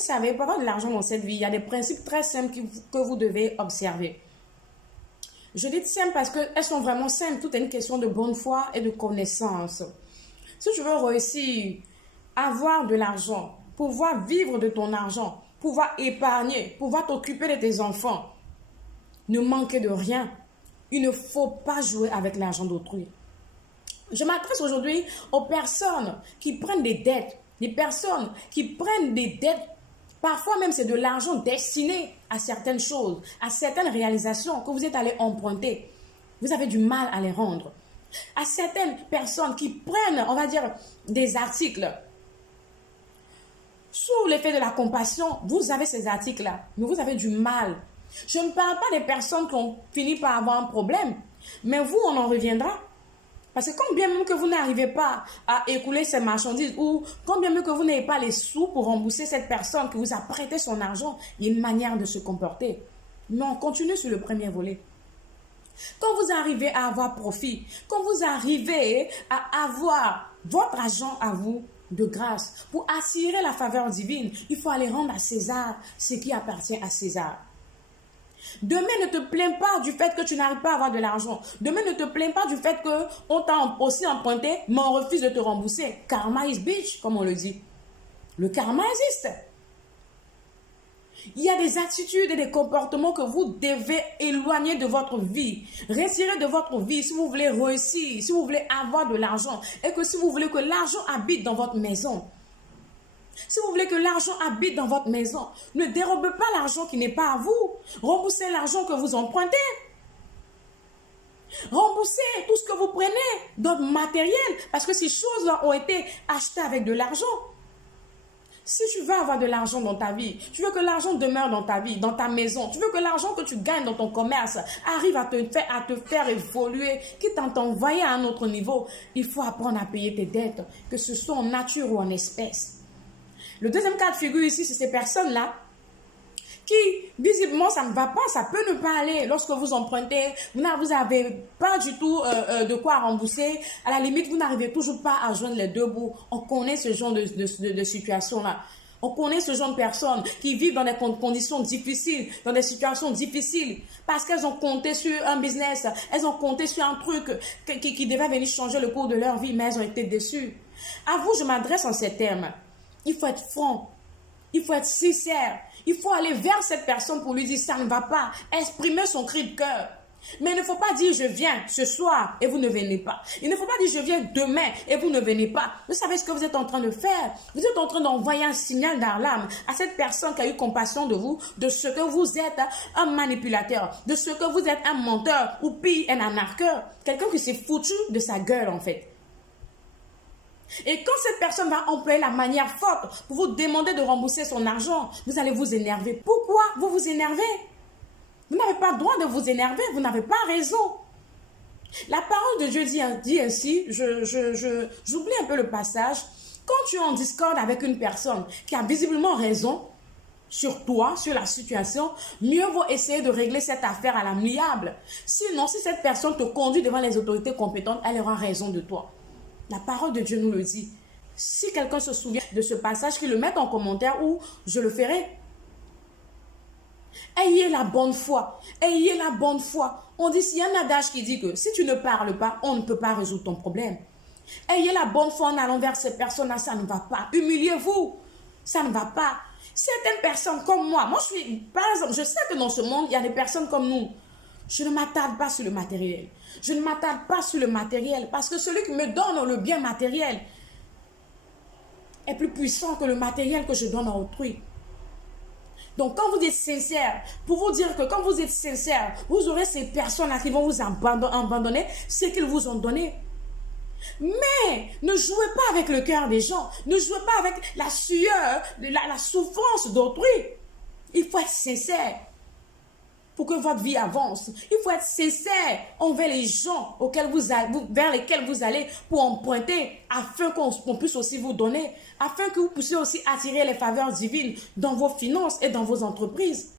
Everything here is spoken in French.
savez, pour avoir de l'argent dans cette vie, il y a des principes très simples que vous devez observer. Je dis simples parce qu'elles sont vraiment simples. Tout est une question de bonne foi et de connaissance. Si tu veux réussir, avoir de l'argent, pouvoir vivre de ton argent, pouvoir épargner, pouvoir t'occuper de tes enfants, ne manquer de rien. Il ne faut pas jouer avec l'argent d'autrui. Je m'adresse aujourd'hui aux personnes qui prennent des dettes, des personnes qui prennent des dettes. Parfois même, c'est de l'argent destiné à certaines choses, à certaines réalisations que vous êtes allé emprunter. Vous avez du mal à les rendre. À certaines personnes qui prennent, on va dire, des articles. Sous l'effet de la compassion, vous avez ces articles-là, mais vous avez du mal. Je ne parle pas des personnes qui ont fini par avoir un problème, mais vous, on en reviendra. Parce que quand bien même que vous n'arrivez pas à écouler ces marchandises ou quand bien même que vous n'avez pas les sous pour rembourser cette personne qui vous a prêté son argent, il y a une manière de se comporter. Mais on continue sur le premier volet. Quand vous arrivez à avoir profit, quand vous arrivez à avoir votre argent à vous de grâce, pour attirer la faveur divine, il faut aller rendre à César ce qui appartient à César. Demain, ne te plains pas du fait que tu n'arrives pas à avoir de l'argent. Demain, ne te plains pas du fait qu'on t'a aussi emprunté, mais on refuse de te rembourser. Karma is bitch, comme on le dit. Le karma existe. Il y a des attitudes et des comportements que vous devez éloigner de votre vie. Retirer de votre vie si vous voulez réussir, si vous voulez avoir de l'argent. Et que si vous voulez que l'argent habite dans votre maison. Si vous voulez que l'argent habite dans votre maison, ne dérobez pas l'argent qui n'est pas à vous. Remboursez l'argent que vous empruntez. Remboursez tout ce que vous prenez d'autres matériel. Parce que ces choses-là ont été achetées avec de l'argent. Si tu veux avoir de l'argent dans ta vie, tu veux que l'argent demeure dans ta vie, dans ta maison, tu veux que l'argent que tu gagnes dans ton commerce arrive à te faire évoluer, quitte à t'envoyer à un autre niveau, il faut apprendre à payer tes dettes, que ce soit en nature ou en espèces. Le deuxième cas de figure ici, c'est ces personnes-là qui, visiblement, ça ne va pas, ça peut ne pas aller. Lorsque vous empruntez, vous n'avez pas du tout de quoi rembourser. À la limite, vous n'arrivez toujours pas à joindre les deux bouts. On connaît ce genre de situation-là. On connaît ce genre de personnes qui vivent dans des conditions difficiles, dans des situations difficiles, parce qu'elles ont compté sur un business, elles ont compté sur un truc qui devait venir changer le cours de leur vie, mais elles ont été déçues. À vous, je m'adresse en ces termes. Il faut être franc, il faut être sincère, il faut aller vers cette personne pour lui dire ça ne va pas, exprimer son cri de cœur. Mais il ne faut pas dire je viens ce soir et vous ne venez pas. Il ne faut pas dire je viens demain et vous ne venez pas. Vous savez ce que vous êtes en train de faire? Vous êtes en train d'envoyer un signal d'alarme à cette personne qui a eu compassion de vous, de ce que vous êtes un manipulateur, de ce que vous êtes un menteur ou pire un arnaqueur. Quelqu'un qui s'est foutu de sa gueule en fait. Et quand cette personne va employer la manière forte pour vous demander de rembourser son argent, vous allez vous énerver. Pourquoi vous vous énervez? Vous n'avez pas le droit de vous énerver, vous n'avez pas raison. La parole de Dieu dit ainsi, j'oublie un peu le passage, quand tu es en discorde avec une personne qui a visiblement raison sur toi, sur la situation, mieux vaut essayer de régler cette affaire à l'amiable. Sinon, si cette personne te conduit devant les autorités compétentes, elle aura raison de toi. La parole de Dieu nous le dit. Si quelqu'un se souvient de ce passage, qu'il le mette en commentaire ou je le ferai. Ayez la bonne foi. Ayez la bonne foi. On dit, s'il y a un adage qui dit que si tu ne parles pas, on ne peut pas résoudre ton problème. Ayez la bonne foi en allant vers ces personnes-là, ça ne va pas. Humiliez-vous. Ça ne va pas. Certaines personnes comme moi, par exemple, je sais que dans ce monde, il y a des personnes comme nous. Je ne m'attarde pas sur le matériel. Je ne m'attarde pas sur le matériel parce que celui qui me donne le bien matériel est plus puissant que le matériel que je donne à autrui. Donc, quand vous êtes sincère, pour vous dire que quand vous êtes sincère, vous aurez ces personnes-là qui vont vous abandonner ce qu'ils vous ont donné. Mais ne jouez pas avec le cœur des gens. Ne jouez pas avec la sueur, la souffrance d'autrui. Il faut être sincère. Pour que votre vie avance, il faut être sincère envers les gens vers lesquels vous allez pour emprunter afin qu'on puisse aussi vous donner, afin que vous puissiez aussi attirer les faveurs divines dans vos finances et dans vos entreprises.